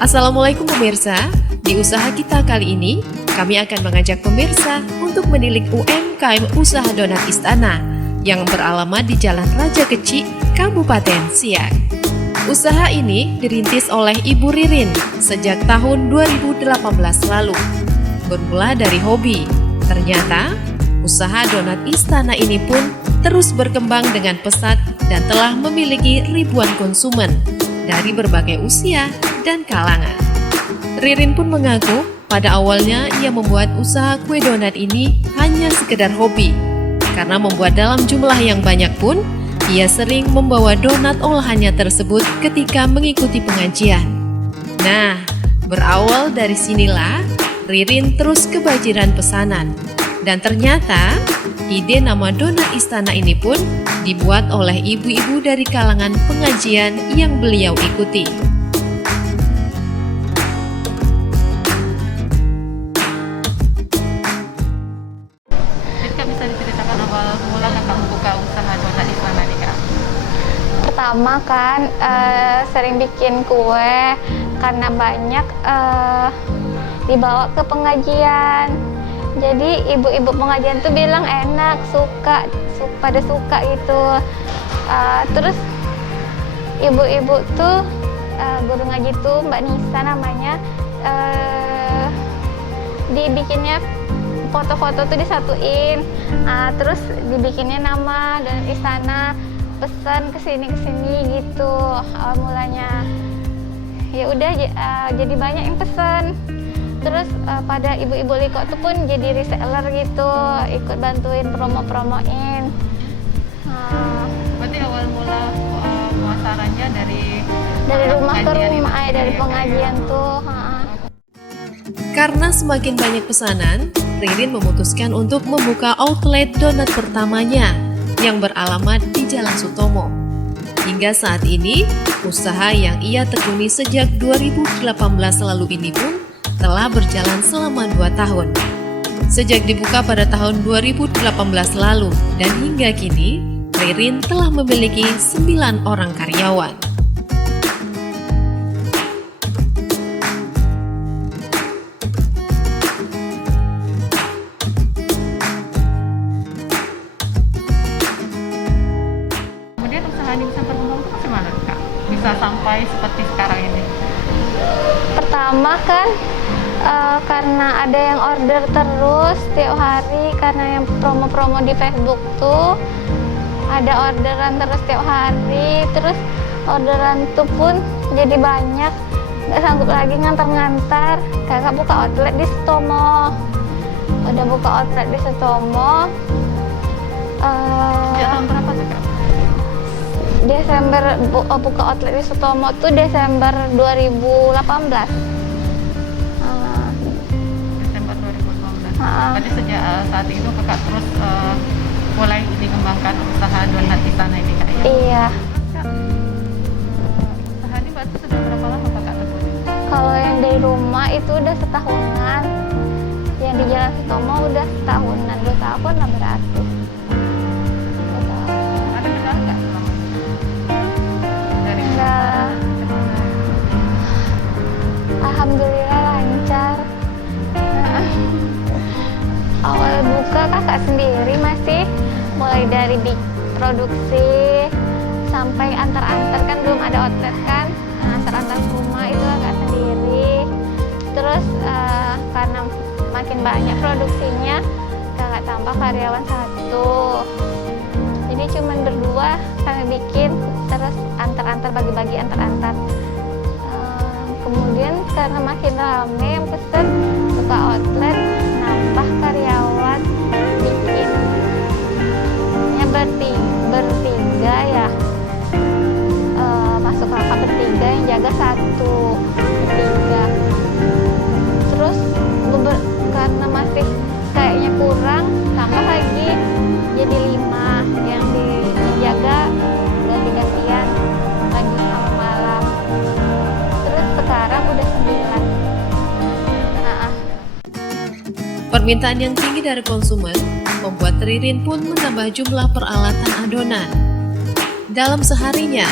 Assalamualaikum pemirsa, di usaha kita kali ini, kami akan mengajak pemirsa untuk menilik UMKM Usaha Donat Istana yang beralamat di Jalan Raja Kecik, Kabupaten Siak. Usaha ini dirintis oleh Ibu Ririn sejak tahun 2018 lalu. Bermula dari hobi, ternyata usaha donat Istana ini pun terus berkembang dengan pesat dan telah memiliki ribuan konsumen dari berbagai usia dan kalangan. Ririn pun mengaku pada awalnya ia membuat usaha kue donat ini hanya sekedar hobi. Karena membuat dalam jumlah yang banyak pun, ia sering membawa donat olahannya tersebut ketika mengikuti pengajian. Nah, berawal dari sinilah Ririn terus kebanjiran pesanan. Dan ternyata ide nama Donat Istana ini pun dibuat oleh ibu-ibu dari kalangan pengajian yang beliau ikuti. Kak, bisa diceritakan awal mula kakak membuka usaha Donat Istana nih Kak? Pertama kan sering bikin kue karena banyak dibawa ke pengajian. Jadi ibu-ibu pengajian tuh bilang enak, pada suka gitu. Terus ibu-ibu tuh guru ngaji tuh Mbak Nisa namanya, dibikinnya foto-foto tuh disatuin, terus dibikinnya nama Donat Istana, pesan kesini gitu awal mulanya. Ya udah jadi banyak yang pesen. Terus pada ibu-ibu Liko tuh pun jadi reseller gitu, ikut bantuin promoin. Berarti awal mula pemasarannya dari rumah ke pengajian rumah, itu dari ya, pengajian Kak? tuh. Karena semakin banyak pesanan, Ririn memutuskan untuk membuka outlet donat pertamanya yang beralamat di Jalan Sutomo. Hingga saat ini, usaha yang ia tekuni sejak 2018 lalu ini pun telah berjalan selama 2 tahun. Sejak dibuka pada tahun 2018 lalu dan hingga kini, Ririn telah memiliki 9 orang karyawan. Kemudian usaha ini bisa berkembang tuh gimana Kak? Bisa sampai seperti sekarang ini? Pertama kan karena ada yang order terus tiap hari, karena yang promo-promo di Facebook tuh ada orderan terus tiap hari. Terus orderan tuh pun jadi banyak, nggak sanggup lagi ngantar-ngantar. Kakak buka outlet di Sutomo. Udah buka outlet di Sutomo Sejak tahun berapa tuh Kak? Desember, buka outlet di Sutomo tuh Desember 2018. Desember 2015. Berarti sejak saat itu kakak terus mulai dikembangkan usaha Donat Istana ini Kak ya? Iya. Kak, usaha ini berarti sudah berapa lama kakak tekuni? Kalau yang dari rumah itu udah setahunan, yang di Jalan Sutomo udah setahunan, 2 tahun lah berarti. 2 tahun. Ada kendala nggak selama ini? Dari Kendala. Alhamdulillah lancar. Awal buka kakak sendiri masih mulai dari produksi sampai antar-antar, kan belum ada outlet kan, antar-antar rumah itu kakak sendiri. Terus karena makin banyak produksinya, kakak tambah karyawan 1. Jadi cuman berdua kami bikin, terus antar-antar, bagi-bagi antar-antar. Kemudian karena makin rame yang pesen, buka outlet, nambah karyawan, bikinnya bertiga ya, masuk kakak bertiga, yang jaga 1, bertiga. Terus karena masih kayaknya kurang, tambah lagi jadi 5 yang dijaga ganti-gantian pagi sama malam. Terus sekarang udah 9. Permintaan yang tinggi dari konsumen membuat Ririn pun menambah jumlah peralatan adonan. Dalam seharinya,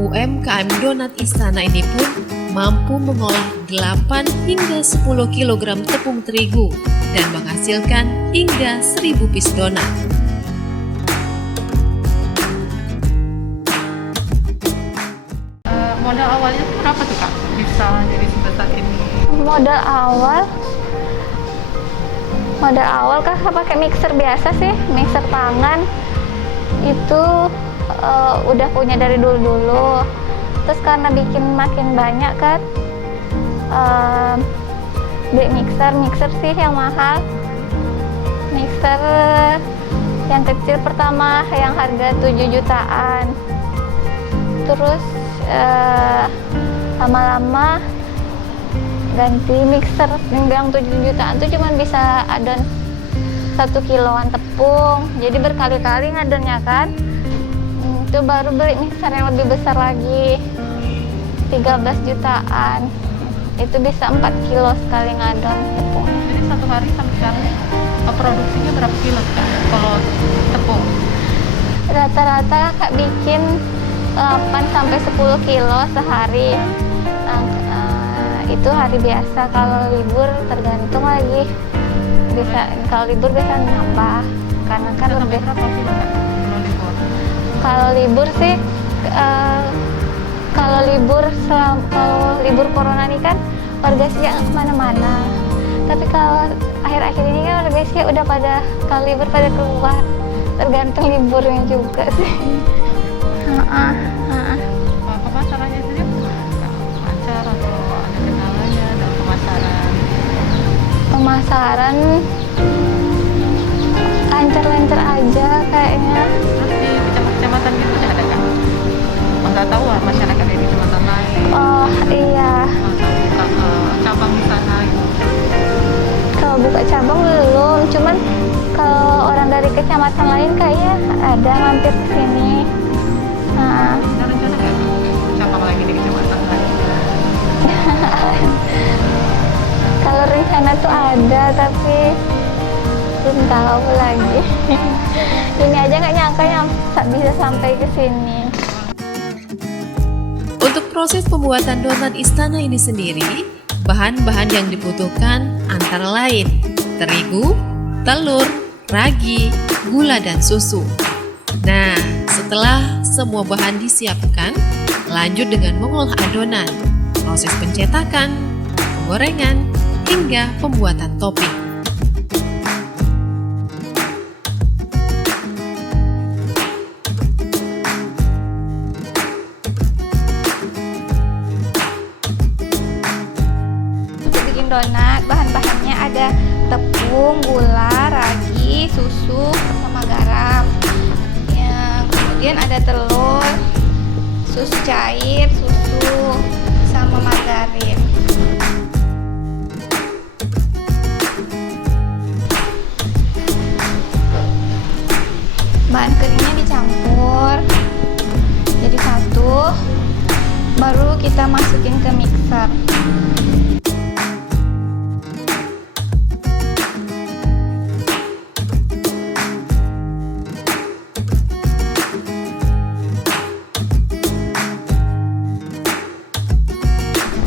UMKM Donat Istana ini pun mampu mengolah 8 hingga 10 kg tepung terigu dan menghasilkan hingga 1000 piece donat. Modal awalnya tuh berapa tuh Kak? Bisa jadi sebesar ini? Modal awal kan pakai mixer biasa sih, mixer tangan itu udah punya dari dulu. Terus karena bikin makin banyak kan, beli mixer sih yang mahal. Mixer yang kecil pertama yang harga 7 jutaan. Terus lama-lama ganti mixer yang 7 jutaan tuh cuma bisa adon 1 kiloan tepung, jadi berkali-kali ngadonnya kan. Itu baru beli mixer yang lebih besar lagi 13 jutaan, itu bisa 4 kilo sekali ngadon tepung. Jadi satu hari sampai sekarang produksinya berapa kilo Kak kalau tepung? Rata-rata Kak bikin 8 sampai 10 kilo sehari. Itu hari biasa, kalau libur tergantung lagi. Bisa kalau libur bisa nambah karena kan Bisa lebih. sampai berapa kilo Kak kalau libur? Kalau libur sih kalau libur corona ini kan warga sih nggak kemana-mana. Tapi kalau akhir-akhir ini kan warga sih udah pada kalau libur pada keluar. Tergantung liburnya juga sih. Pemasarannya sendiri lancar atau ada kendalanya dalam pemasaran? Pemasaran lancar-lancar aja kayaknya. Terus di kecamatan gitu nggak ada Kak? Nggak tahu lah masyarakat di kecamatan lain. Oh iya, Atau buka cabang di sana gitu. kalau buka cabang belum, cuman kalau orang dari kecamatan lain kayaknya ada mampir ke sini. Nah, Ada rencana nggak cabang lagi di kecamatan lain? kalau rencana tuh ada, tapi belum tahu lagi. Ini aja nggak nyangka bisa sampai ke sini. Untuk proses pembuatan donat istana ini sendiri, bahan-bahan yang dibutuhkan antara lain terigu, telur, ragi, gula, dan susu. Nah, setelah semua bahan disiapkan, lanjut dengan mengolah adonan, proses pencetakan, penggorengan, hingga pembuatan topping. Untuk bikin donat, bahan-bahannya ada tepung, gula, ragi, susu, sama garam. Ya, kemudian ada telur, susu cair, susu, sama margarin. Bahan keringnya dicampur jadi satu, baru kita masukin ke mixer.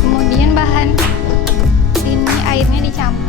Kemudian bahan ini airnya dicampur.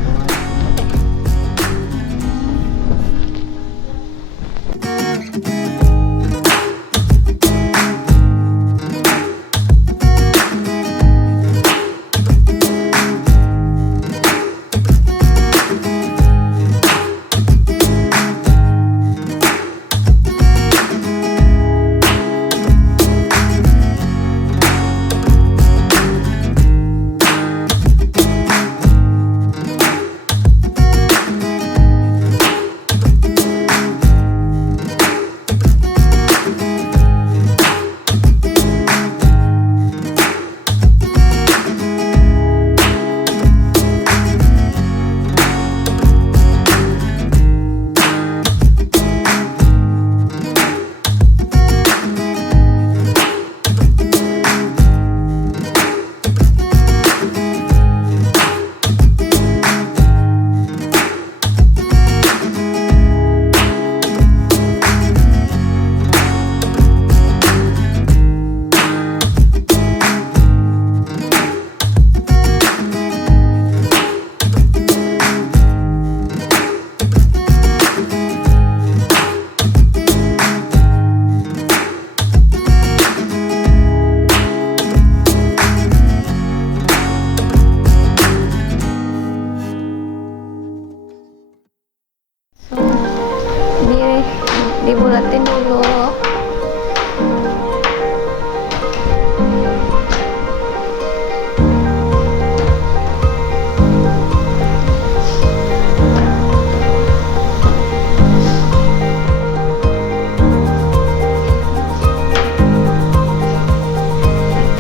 dibulatin dulu.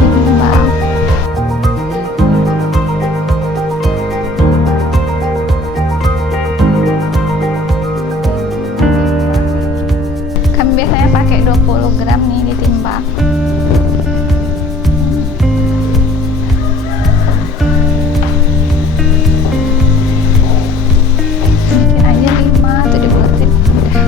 Timbang. Kami biasanya pakai 20 gram nih ditimbang. Mungkin aja 5 atau dibulatin udah.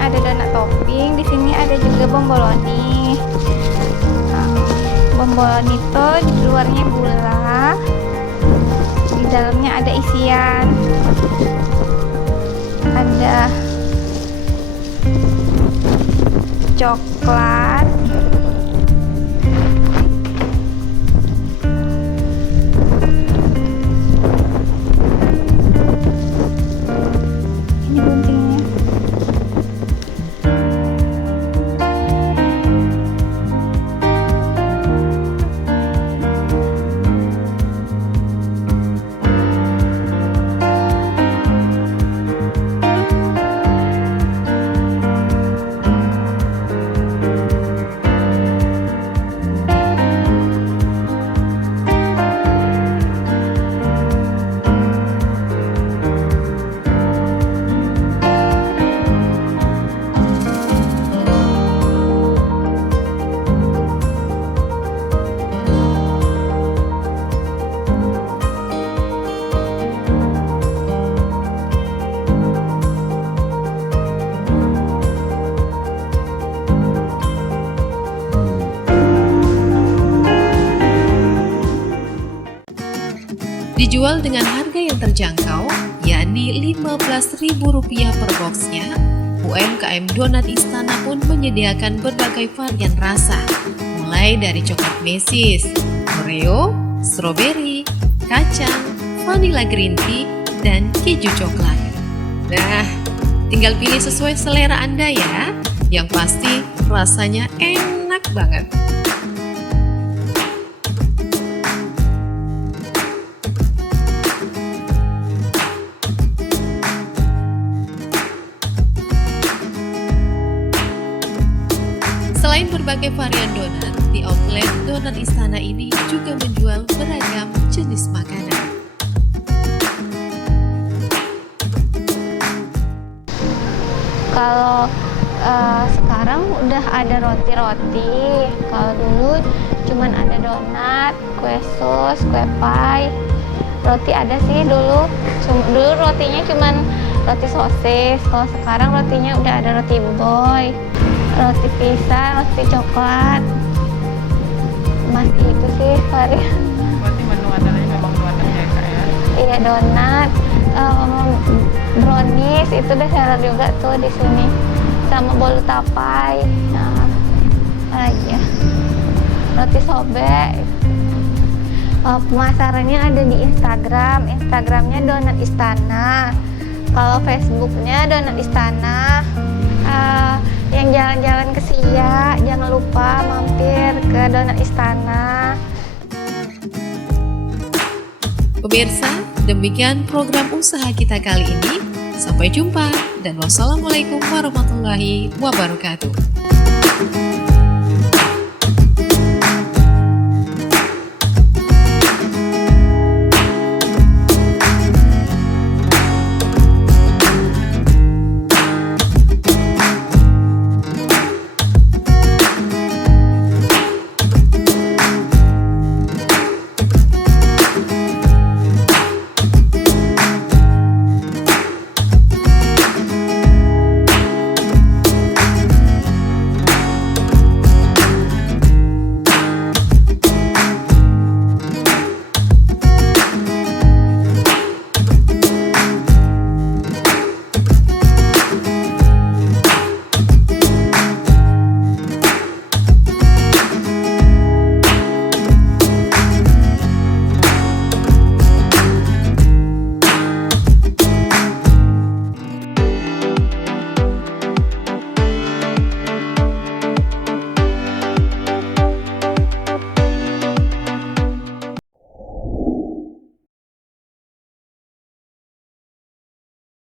Ada donat topping, di sini ada juga bomboloni. Nah, bomboloni itu di luarnya gula, di dalamnya ada isian, ada coklat, ini guntingnya. Dijual dengan harga yang terjangkau, yakni Rp15.000 per boxnya. UMKM Donat Istana pun menyediakan berbagai varian rasa, mulai dari coklat mesis, Oreo, strawberry, kacang, vanilla green tea, dan keju coklat. Nah, tinggal pilih sesuai selera Anda ya. Yang pasti rasanya enak banget. Selain berbagai varian donat, di outlet Donat Istana ini juga menjual beragam jenis makanan. Kalau Sekarang udah ada roti-roti. Kalau dulu cuman ada donat, kue sus, kue pie. Roti ada sih dulu. Dulu rotinya cuman roti sosis. Kalau sekarang rotinya udah ada roti boy, roti pisang, roti coklat. Masih itu sih varian. Berarti menu andalannya memang donat ya Kak ya? Iya, donat, brownies itu udah seller juga tuh di sini. Sama bolu tapai. Nah, apa lagi ya? Roti sobek. Pemasarannya ada di Instagram. Instagramnya Donat Istana. Kalau Facebooknya Donat Istana. Yang jalan-jalan ke Siak, jangan lupa mampir ke Donat Istana. Pemirsa, demikian program usaha kita kali ini. Sampai jumpa dan wassalamualaikum warahmatullahi wabarakatuh.